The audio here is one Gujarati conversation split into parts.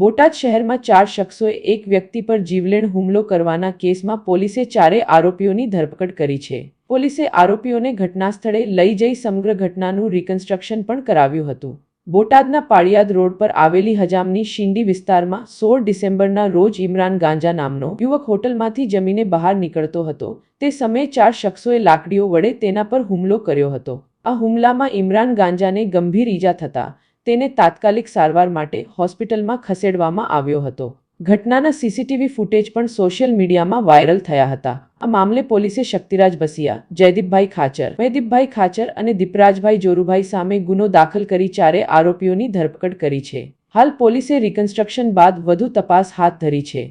બોટાદ શહેરમાં 4 શખ્સોએ એક વ્યક્તિ પર જીવલેણ હુમલો કરવાના કેસમાં પોલીસે 4 આરોપીઓની ધરપકડ કરી છે। પોલીસે આરોપીઓને ઘટનાસ્થળે લઈ જઈ સમગ્ર ઘટનાનું રિકન્સ્ટ્રક્શન પણ કરાવ્યું હતું। બોટાદના પાળિયાદ રોડ પર આવેલી હજામની શિંડી વિસ્તારમાં 16 ડિસેમ્બરના રોજ ઇમરાન ગાંજા નામનો યુવક હોટલમાંથી જમીને બહાર નીકળતો હતો। તે સમયે 4 શખ્સોએ લાકડીઓ વડે તેના પર હુમલો કર્યો હતો। આ હુમલામાં ઇમરાન ગાંજાને ગંભીર ઈજા થતાં તેને તાત્કાલિક સારવાર માટે હોસ્પિટલમાં ખસેડવામાં આવ્યો હતો। ઘટનાના સીસીટીવી ફૂટેજ પણ સોશિયલ મીડિયામાં વાયરલ થયા હતા। આ મામલે પોલીસે શક્તિરાજ બસિયા, જયદીપભાઈ ખાચર, મહેદીપભાઈ ખાચર અને દીપરાજભાઈ જોરુભાઈ સામે ગુનો દાખલ કરી 4 આરોપીઓની ધરપકડ કરી છે। હાલ પોલીસે રિકન્સ્ટ્રક્શન બાદ વધુ તપાસ હાથ ધરી છે।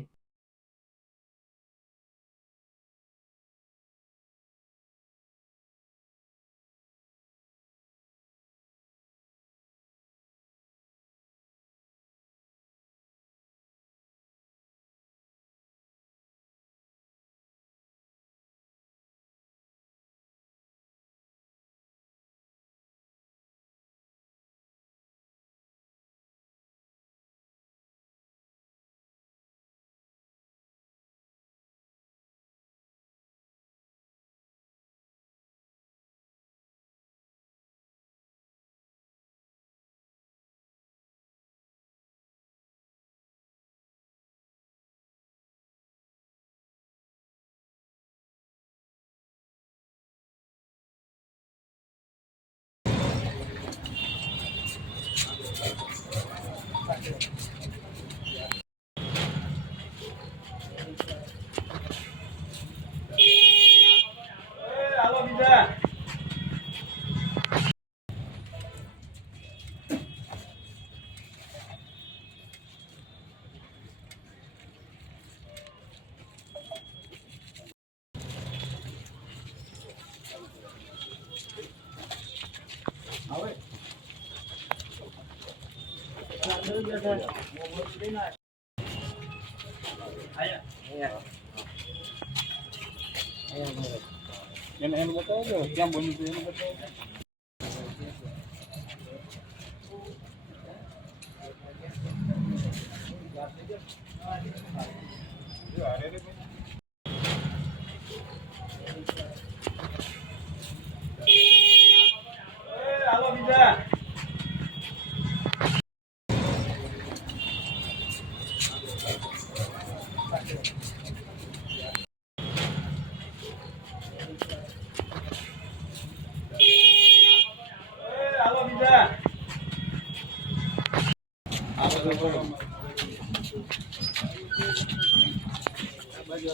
એને બતાવો ક્યાં બન્યું હતું એને બતાવો। બાજુ